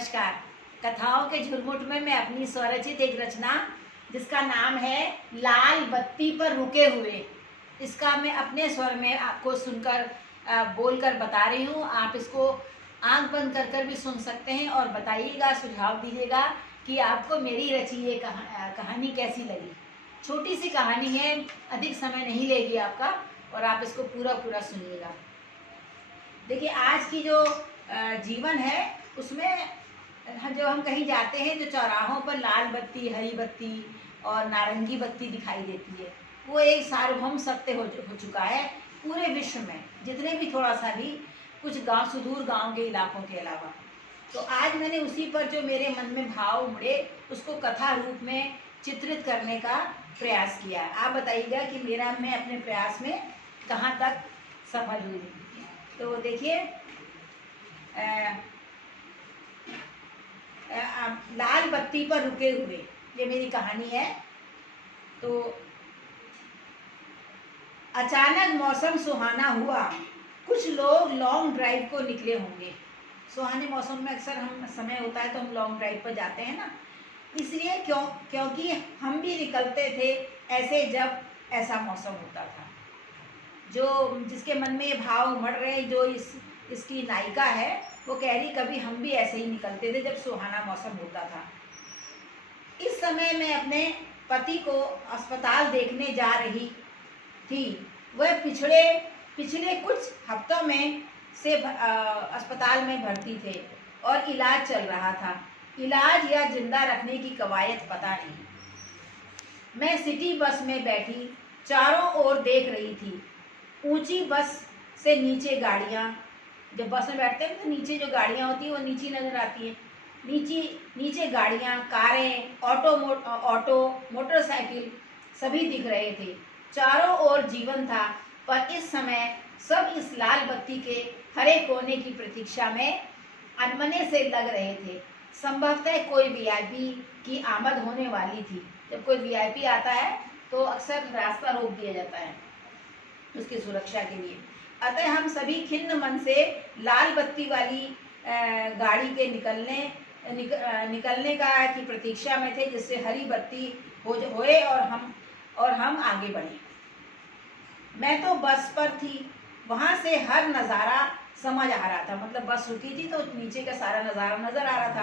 नमस्कार। कथाओं के झुरमुट में मैं अपनी स्वरचित एक रचना जिसका नाम है लाल बत्ती पर रुके हुए, इसका मैं अपने स्वर में आपको सुनकर बोलकर बता रही हूँ। आप इसको आंख बंद कर कर भी सुन सकते हैं और बताइएगा, सुझाव दीजिएगा कि आपको मेरी रची ये कहानी कैसी लगी। छोटी सी कहानी है, अधिक समय नहीं लेगी आपका, और आप इसको पूरा पूरा सुनिएगा। देखिए, आज की जो जीवन है उसमें जो हम कहीं जाते हैं, जो चौराहों पर लाल बत्ती, हरी बत्ती और नारंगी बत्ती दिखाई देती है, वो एक सार्वभौम सत्य हो चुका है पूरे विश्व में, जितने भी थोड़ा सा भी कुछ गांव, सुदूर गांव के इलाकों के अलावा। तो आज मैंने उसी पर जो मेरे मन में भाव उमड़े उसको कथा रूप में चित्रित करने का प्रयास किया। आप बताइएगा कि मैं अपने प्रयास में कहाँ तक सफल हुई। तो देखिए, लाल बत्ती पर रुके हुए, ये मेरी कहानी है। तो अचानक मौसम सुहाना हुआ, कुछ लोग लॉन्ग ड्राइव को निकले होंगे। सुहाने मौसम में अक्सर हम समय होता है तो हम लॉन्ग ड्राइव पर जाते हैं ना, इसलिए क्योंकि हम भी निकलते थे ऐसे जब ऐसा मौसम होता था। जो जिसके मन में ये भाव उमड़ रहे, जो इसकी नायिका है, वो कह रही कभी हम भी ऐसे ही निकलते थे जब सुहाना मौसम होता था। इस समय मैं अपने पति को अस्पताल देखने जा रही थी। वह पिछले कुछ हफ्तों में से अस्पताल में भर्ती थे और इलाज चल रहा था। इलाज या जिंदा रखने की कवायद पता नहीं। मैं सिटी बस में बैठी चारों ओर देख रही थी। ऊंची बस से नीचे गाड़ियाँ, जब बस में बैठते हैं तो नीचे जो गाड़ियाँ होती हैं वो नीचे नजर आती हैं। नीचे गाड़ियाँ, कारें, ऑटो, मोटरसाइकिल सभी दिख रहे थे। चारों ओर जीवन था, पर इस समय सब इस लाल बत्ती के हरे कोने की प्रतीक्षा में अनमने से लग रहे थे। संभवतः कोई वीआईपी की आमद होने वाली थी। जब कोई वीआईपी आता है तो अक्सर रास्ता रोक दिया जाता है उसकी सुरक्षा के लिए। अतः हम सभी खिन्न मन से लाल बत्ती वाली गाड़ी के निकलने की प्रतीक्षा में थे, जिससे हरी बत्ती होए और हम आगे बढ़े। मैं तो बस पर थी, वहां से हर नज़ारा समझ आ रहा था। मतलब बस रुकी थी तो नीचे का सारा नज़ारा नजर आ रहा था,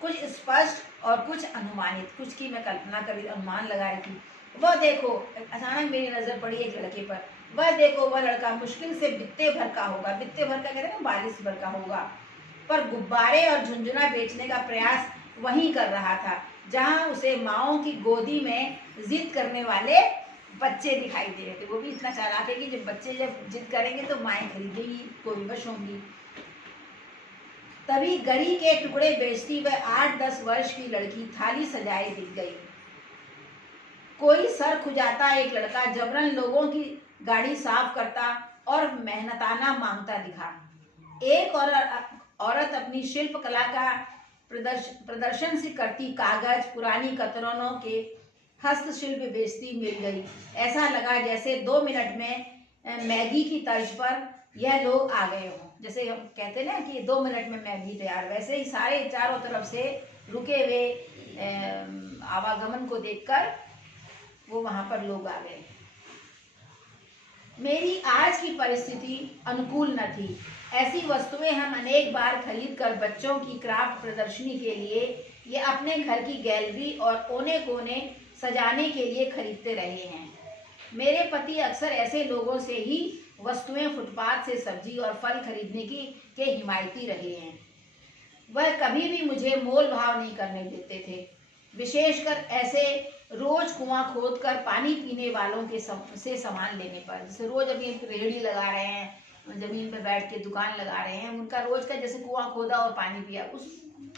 कुछ स्पष्ट और कुछ अनुमानित, कुछ की मैं कल्पना कर रही, अनुमान लगा रही थी। वह देखो, अचानक मेरी नजर पड़ी एक लड़के पर। वह देखो, वह लड़का मुश्किल से बित्ते भर का होगा, बित्ते भर का कहते हैं ना, 42 भर का होगा, पर गुब्बारे और झुंझुना बेचने का प्रयास वहीं कर रहा था जहां उसे माओ की गोदी में जिद करने वाले बच्चे दिखाई दे रहे थे। वो भी इतना चालाक है कि जब बच्चे जिद करेंगे तो माएँ खरीदेगी, कोई विवश होंगी। तभी गरी के टुकड़े बेचती वह 8-10 वर्ष की लड़की थाली सजाए दिख गई। कोई सर खुजाता एक लड़का जबरन लोगों की गाड़ी साफ करता और मेहनताना मांगता दिखा। एक औरत अपनी शिल्प कला का प्रदर्शन से करती कागज, पुरानी कतरनों के हस्तशिल्प बेचती मिल गई। ऐसा लगा जैसे 2 मिनट में मैगी की तर्ज पर यह लोग आ गए हों। जैसे हम कहते हैं ना कि 2 मिनट में मैगी तैयार, वैसे ही सारे चारों तरफ से रुके हुए आवागमन को देखकर वो वहां पर लोग आ गए। मेरी आज की परिस्थिति अनुकूल न थी। ऐसी वस्तुएं हम अनेक बार खरीद कर बच्चों की क्राफ्ट प्रदर्शनी के लिए या अपने घर की गैलरी और कोने कोने सजाने के लिए खरीदते रहे हैं। मेरे पति अक्सर ऐसे लोगों से ही वस्तुएं, फुटपाथ से सब्जी और फल खरीदने के हिमायती रहे हैं। वह कभी भी मुझे मोल भाव नहीं करने देते थे, विशेषकर ऐसे रोज कुआं खोद कर पानी पीने वालों से सामान लेने पर। जैसे रोज अभी रेहड़ी लगा रहे हैं, जमीन पर बैठ के दुकान लगा रहे हैं, उनका रोज का जैसे कुआं खोदा और पानी पिया,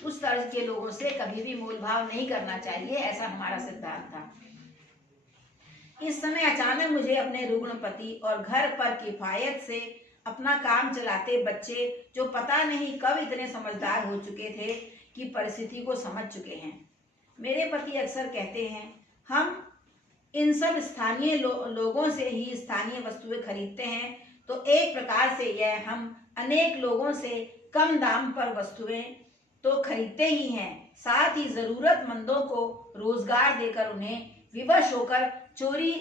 उस तर्ज के लोगों से कभी भी मोल भाव नहीं करना चाहिए, ऐसा हमारा सिद्धांत था। इस समय अचानक मुझे अपने रुग्ण पति और घर पर किफायत से अपना काम चलाते बच्चे, जो पता नहीं कब इतने समझदार हो चुके थे कि परिस्थिति को समझ चुके हैं। मेरे पति अक्सर कहते हैं, हम इन सब स्थानीय लोगों से ही स्थानीय वस्तुएं खरीदते हैं, तो एक प्रकार से यह हम अनेक लोगों से कम दाम पर वस्तुएं तो खरीदते ही हैं, साथ ही जरूरतमंदों को रोजगार देकर उन्हें विवश होकर चोरी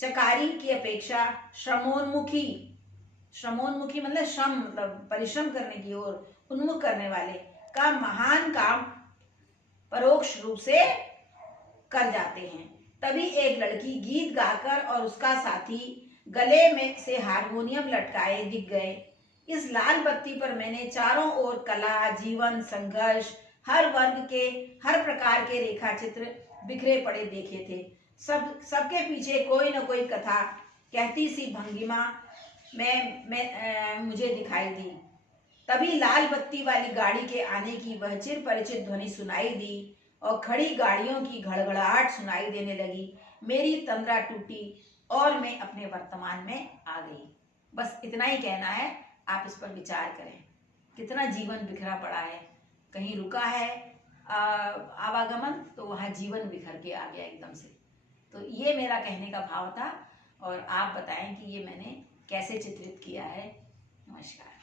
चकारी की अपेक्षा श्रमोन्मुखी, श्रमोन्मुखी मतलब श्रम मतलब परिश्रम करने की ओर उन्मुख करने वाले का महान काम परोक्ष रूप से कर जाते हैं। तभी एक लड़की गीत गाकर और उसका साथी गले में से हारमोनियम लटकाए दिख गए। इस लाल बत्ती पर मैंने चारों ओर कला, जीवन, संघर्ष, हर वर्ग के, हर प्रकार के रेखाचित्र बिखरे पड़े देखे थे। सबके पीछे कोई न कोई कथा कहती सी भंगिमा में मुझे दिखाई दी। तभी लाल बत्ती वाली गाड़ी के आने की वह चिर परिचित ध्वनि सुनाई दी और खड़ी गाड़ियों की घड़घड़ाहट सुनाई देने लगी। मेरी तंद्रा टूटी और मैं अपने वर्तमान में आ गई। बस इतना ही कहना है, आप इस पर विचार करें। कितना जीवन बिखरा पड़ा है, कहीं रुका है आवागमन तो वहाँ जीवन बिखर के आ गया एकदम से। तो ये मेरा कहने का भाव था और आप बताएं कि ये मैंने कैसे चित्रित किया है। नमस्कार।